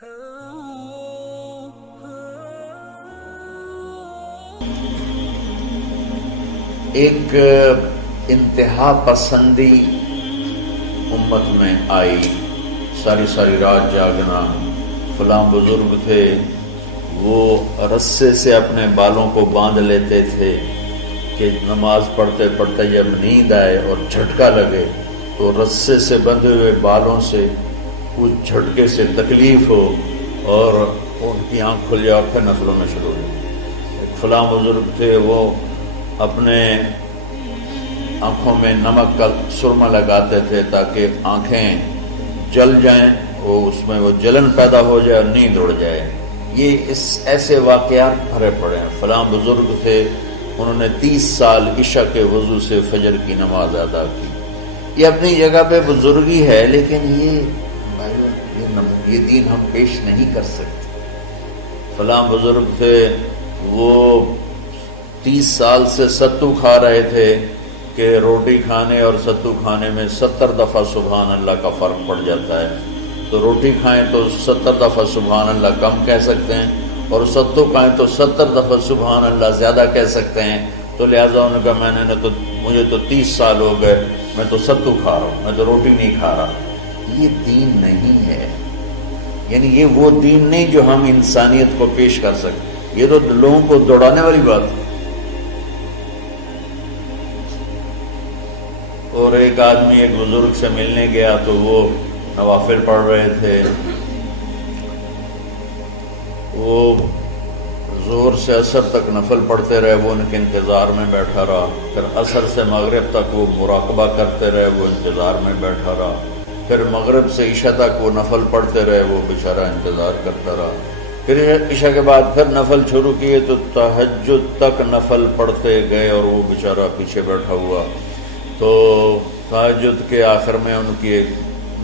ایک انتہا پسندی امت میں آئی، ساری ساری رات جاگنا۔ فلاں بزرگ تھے، وہ رسے سے اپنے بالوں کو باندھ لیتے تھے کہ نماز پڑھتے پڑھتے جب نیند آئے اور جھٹکا لگے تو رسے سے بندھے ہوئے بالوں سے اس جھٹکے سے تکلیف ہو اور ان کی آنکھ کھل جائے اور پھر نفلوں میں شروع ہو۔ ایک فلاں بزرگ تھے، وہ اپنے آنکھوں میں نمک کا سرما لگاتے تھے تاکہ آنکھیں جل جائیں، اس میں وہ جلن پیدا ہو جائے اور نیند اڑ جائے۔ یہ ایسے واقعات بھرے پڑے ہیں۔ فلاں بزرگ تھے، انہوں نے 30 سال عشاء کے وضو سے فجر کی نماز ادا کی۔ یہ اپنی جگہ پہ بزرگی ہے، لیکن یہ دین ہم پیش نہیں کر سکتے۔ فلاں بزرگ تھے، وہ 30 سال سے ستو کھا رہے تھے کہ روٹی کھانے اور ستو کھانے میں 70 دفعہ سبحان اللہ کا فرق پڑ جاتا ہے۔ تو روٹی کھائیں تو 70 دفعہ سبحان اللہ کم کہہ سکتے ہیں، اور ستو کھائیں تو 70 دفعہ سبحان اللہ زیادہ کہہ سکتے ہیں۔ تو لہٰذا انہوں نے کہا مجھے تو 30 سال ہو گئے، میں تو ستو کھا رہا ہوں، میں تو روٹی نہیں کھا رہا۔ یہ دین نہیں ہے، یعنی یہ وہ دین نہیں جو ہم انسانیت کو پیش کر سکتے۔ یہ تو لوگوں کو دوڑانے والی بات ہے۔ اور ایک آدمی ایک بزرگ سے ملنے گیا تو وہ نوافل پڑھ رہے تھے، وہ ظہر سے عصر تک نفل پڑھتے رہے، وہ ان کے انتظار میں بیٹھا رہا۔ پھر عصر سے مغرب تک وہ مراقبہ کرتے رہے، وہ انتظار میں بیٹھا رہا۔ پھر مغرب سے عشاء تک وہ نفل پڑھتے رہے، وہ بیچارہ انتظار کرتا رہا۔ پھر عشاء کے بعد پھر نفل شروع کیے تو تہجد تک نفل پڑھتے گئے اور وہ بیچارہ پیچھے بیٹھا ہوا۔ تو تہجد کے آخر میں ان کی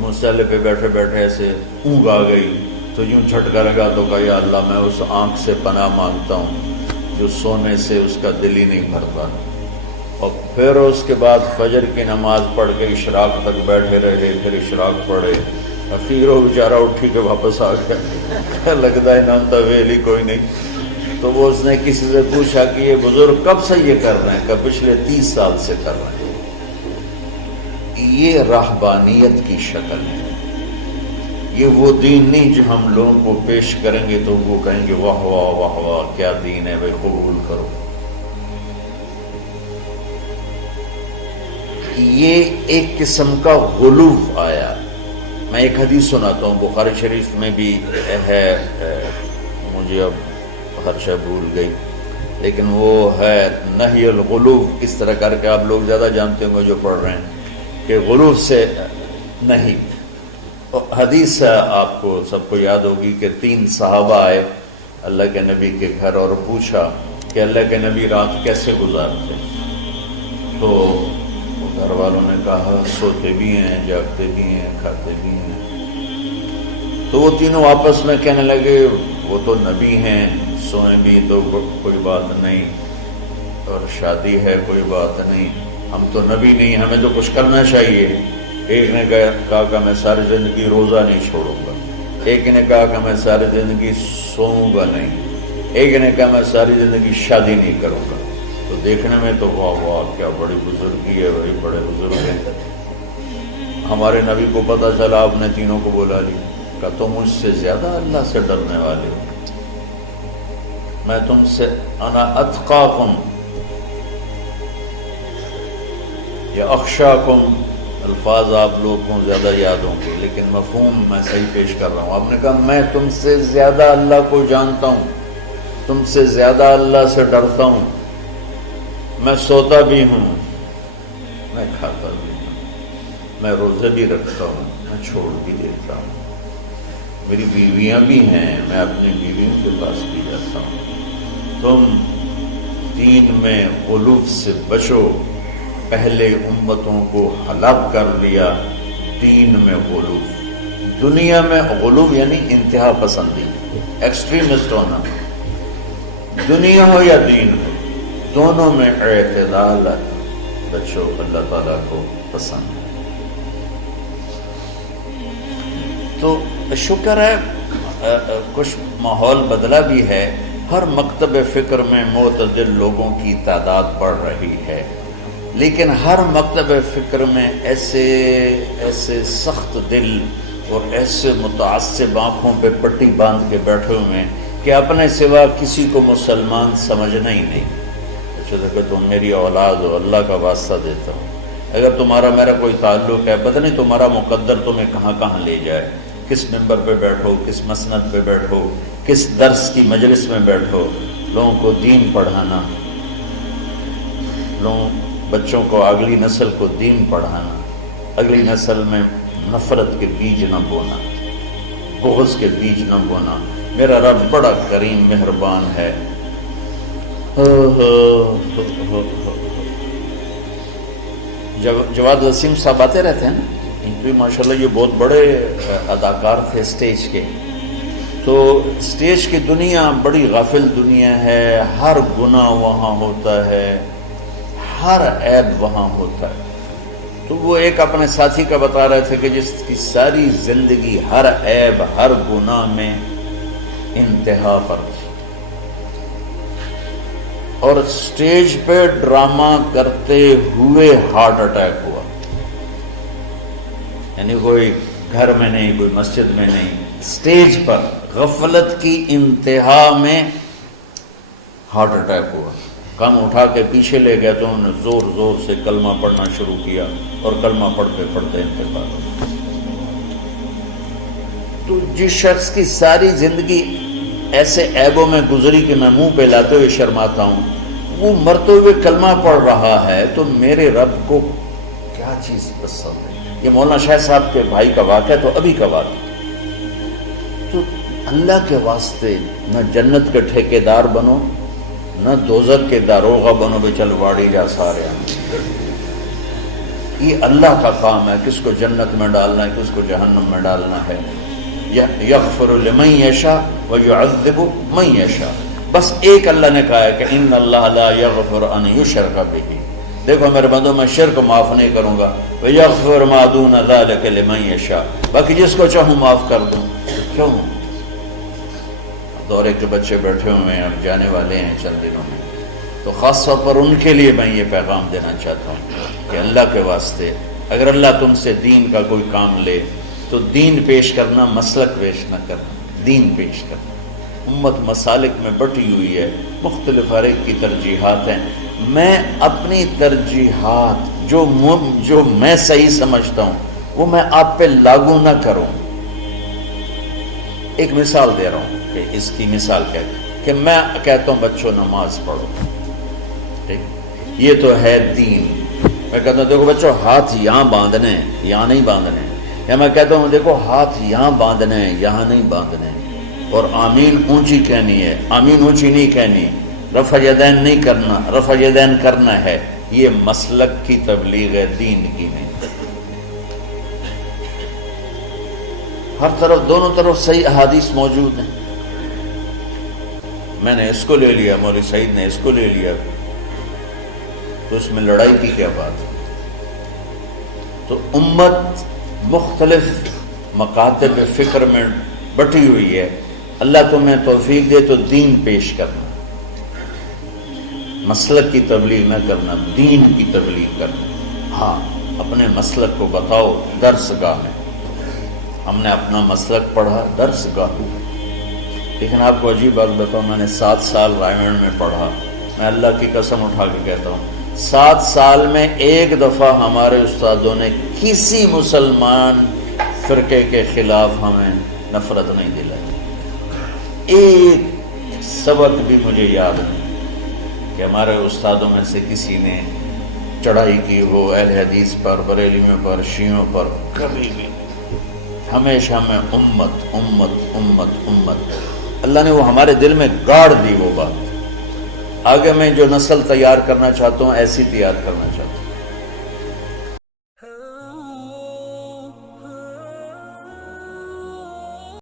مصلی پہ بیٹھے بیٹھے ایسے اونگ آ گئی، تو یوں جھٹکا لگا تو کہا یا اللہ میں اس آنکھ سے پناہ مانگتا ہوں جو سونے سے اس کا دل ہی نہیں بھرتا۔ اور پھر اس کے بعد فجر کی نماز پڑھ کے اشراق تک بیٹھے رہے، پھر اشراق پڑھے، اخیر وہ بیچارہ اٹھی کے واپس آ گیا۔ لگتا ہے نام تھا ویلی کوئی نہیں۔ تو وہ اس نے کسی سے پوچھا کہ یہ بزرگ کب سے یہ کر رہے ہیں؟ کہ پچھلے 30 سال سے کر رہے ہیں۔ یہ راہبانیت کی شکل ہے، یہ وہ دین نہیں جو ہم لوگوں کو پیش کریں گے تو وہ کہیں گے واہ واہ واہ واہ کیا دین ہے بھائی، قبول کرو۔ یہ ایک قسم کا غلو آیا۔ میں ایک حدیث سناتا ہوں، بخاری شریف میں بھی ہے، مجھے اب ہر شے بھول گئی، لیکن وہ ہے نہی الغلو، اس طرح کر کے آپ لوگ زیادہ جانتے ہوں گے جو پڑھ رہے ہیں کہ غلو سے نہیں۔ حدیث آپ کو سب کو یاد ہوگی کہ 3 صحابہ آئے اللہ کے نبی کے گھر اور پوچھا کہ اللہ کے نبی رات کیسے گزارتے؟ تو گھر والوں نے کہا سوتے بھی ہیں، جاگتے بھی ہیں، کھاتے بھی ہیں۔ تو وہ تینوں آپس میں کہنے لگے وہ تو نبی ہیں، سوئیں بھی تو کوئی بات نہیں، اور شادی ہے کوئی بات نہیں، ہم تو نبی نہیں، ہمیں تو کچھ کرنا چاہیے۔ ایک نے کہا کہ میں ساری زندگی روزہ نہیں چھوڑوں گا، ایک نے کہا کہ میں ساری زندگی سوؤں گا نہیں، ایک نے کہا میں ساری زندگی شادی نہیں کروں گا۔ تو دیکھنے میں تو واہ واہ کیا بڑی بزرگی ہے بھائی، بڑے بزرگ ہیں۔ ہمارے نبی کو پتہ چلا، آپ نے تینوں کو بلا لیا، کہ تم مجھ سے زیادہ اللہ سے ڈرنے والے ہو، میں تم سے انا اتقاکم یا اخشاکم، الفاظ آپ لوگوں کو زیادہ یاد ہوں گے لیکن مفہوم میں صحیح پیش کر رہا ہوں۔ آپ نے کہا میں تم سے زیادہ اللہ کو جانتا ہوں، تم سے زیادہ اللہ سے ڈرتا ہوں، میں سوتا بھی ہوں، میں کھاتا بھی ہوں، میں روزے بھی رکھتا ہوں، میں چھوڑ بھی دیتا ہوں، میری بیویاں بھی ہیں، میں اپنی بیویوں کے پاس بھی جاتا ہوں۔ تم دین میں غلو سے بچو، پہلے امتوں کو ہلاک کر لیا دین میں غلو۔ دنیا میں غلو یعنی انتہا پسندی، ایکسٹریمسٹ ہونا، دنیا ہو یا دین ہو، دونوں میں اعتدال بچو، اللہ تعالیٰ کو پسند ہے۔ تو شکر ہے کچھ ماحول بدلا بھی ہے، ہر مکتب فکر میں معتدل لوگوں کی تعداد بڑھ رہی ہے، لیکن ہر مکتب فکر میں ایسے سخت دل اور ایسے متعصب آنکھوں پہ پٹی باندھ کے بیٹھے ہوئے ہیں کہ اپنے سوا کسی کو مسلمان سمجھنا ہی نہیں۔ اچھا دیکھو تم میری اولاد ہو، اللہ کا واسطہ دیتا ہوں، اگر تمہارا میرا کوئی تعلق ہے، پتہ نہیں تمہارا مقدر تمہیں کہاں کہاں لے جائے، کس ممبر پہ بیٹھو، کس مسند پہ بیٹھو، کس درس کی مجلس میں بیٹھو، لوگوں کو دین پڑھانا، بچوں کو، اگلی نسل کو دین پڑھانا، اگلی نسل میں نفرت کے بیج نہ بونا، بغض کے بیج نہ بونا۔ میرا رب بڑا کریم مہربان ہے۔ جواد وسیم صاحب آتے رہتے ہیں نا، ان بھی ماشاءاللہ یہ بہت بڑے اداکار تھے اسٹیج کے، تو اسٹیج کی دنیا بڑی غافل دنیا ہے، ہر گناہ وہاں ہوتا ہے، ہر عیب وہاں ہوتا ہے۔ تو وہ ایک اپنے ساتھی کا بتا رہے تھے کہ جس کی ساری زندگی ہر عیب، ہر گناہ میں انتہا پر تھی، اور اسٹیج پہ ڈرامہ کرتے ہوئے ہارٹ اٹیک ہوا، یعنی کوئی گھر میں نہیں، کوئی مسجد میں نہیں، اسٹیج پر غفلت کی انتہا میں ہارٹ اٹیک ہوا۔ کام اٹھا کے پیچھے لے گئے تو انہوں نے زور زور سے کلمہ پڑھنا شروع کیا، اور کلمہ پڑھتے پڑھتے انتقال ہوا۔ تو جس شخص کی ساری زندگی ایسے عیبوں میں گزری کہ میں منہ پہ لاتے ہوئے شرماتا ہوں، وہ مرتے ہوئے کلمہ پڑھ رہا ہے، تو میرے رب کو کیا چیز پسند ہے؟ یہ مولانا شاہ صاحب کے بھائی کا واقعہ تو ابھی کا واقعہ۔ تو اللہ کے واسطے نہ جنت کے ٹھیکیدار بنو، نہ دوزخ کے داروغہ بنو بے چل واڑی جا سارے ہیں۔ یہ اللہ کا کام ہے، کس کو جنت میں ڈالنا ہے، کس کو جہنم میں ڈالنا ہے۔ یغفر لمن یشاء ویعذب من یشاء، بس ایک اللہ نے کہا ہے کہ ان اللہ لا یغفر ان یشرک بہ، دیکھو میرے بندوں میں شرک معاف نہیں کروں گا، ویغفر ما دون ذلک لمن یشاء، باقی جس کو چاہوں معاف کر دوں۔ کیوں؟ دورے کے بچے بیٹھے ہوئے ہیں، اب جانے والے ہیں چند دنوں میں، تو خاص طور پر ان کے لیے میں یہ پیغام دینا چاہتا ہوں کہ اللہ کے واسطے اگر اللہ تم سے دین کا کوئی کام لے تو دین پیش کرنا، مسلک پیش نہ کرنا، دین پیش کرنا۔ امت مسالک میں بٹی ہوئی ہے، مختلف ہر ایک کی ترجیحات ہیں، میں اپنی ترجیحات جو میں صحیح سمجھتا ہوں وہ میں آپ پہ لاگو نہ کروں۔ ایک مثال دے رہا ہوں کہ اس کی مثال کیا ہے کہ میں کہتا ہوں بچوں نماز پڑھو، ٹھیک، یہ تو ہے دین۔ میں کہتا ہوں دیکھو بچوں ہاتھ یہاں باندھنے ہیں، یہاں نہیں باندھنے ہیں، یا میں کہتا ہوں دیکھو ہاتھ یہاں باندھنے ہیں، یہاں نہیں باندھنے ہیں، اور آمین اونچی کہنی ہے، آمین اونچی نہیں کہنی، رفع یدین نہیں کرنا، رفع یدین کرنا ہے۔ یہ مسلک کی تبلیغ ہے، دین کی نہیں۔ ہر طرف، دونوں طرف صحیح احادیث موجود ہیں، میں نے اس کو لے لیا، مولوی سعید نے اس کو لے لیا، تو اس میں لڑائی کی کیا بات ہے؟ تو امت مختلف مکاتب فکر میں بٹی ہوئی ہے، اللہ تمہیں توفیق دے تو دین پیش کرنا، مسلک کی تبلیغ نہ کرنا، دین کی تبلیغ کرنا۔ ہاں اپنے مسلک کو بتاؤ درس گاہ میں، ہم نے اپنا مسلک پڑھا درس گاہ میں، لیکن آپ کو عجیب بات بتاؤں، میں نے 7 سال رائمنڈ میں پڑھا، میں اللہ کی قسم اٹھا کے کہتا ہوں 7 سال میں ایک دفعہ ہمارے استادوں نے کسی مسلمان فرقے کے خلاف ہمیں نفرت نہیں دلائی۔ ایک سبق بھی مجھے یاد نہیں کہ ہمارے استادوں میں سے کسی نے چڑھائی کی ہو اہل حدیث پر، بریلیوں پر، شیعوں پر، کبھی بھی۔ ہمیشہ میں امت امت امت امت، اللہ نے وہ ہمارے دل میں گاڑ دی وہ بات۔ آگے میں جو نسل تیار کرنا چاہتا ہوں ایسی تیار کرنا چاہتا ہوں۔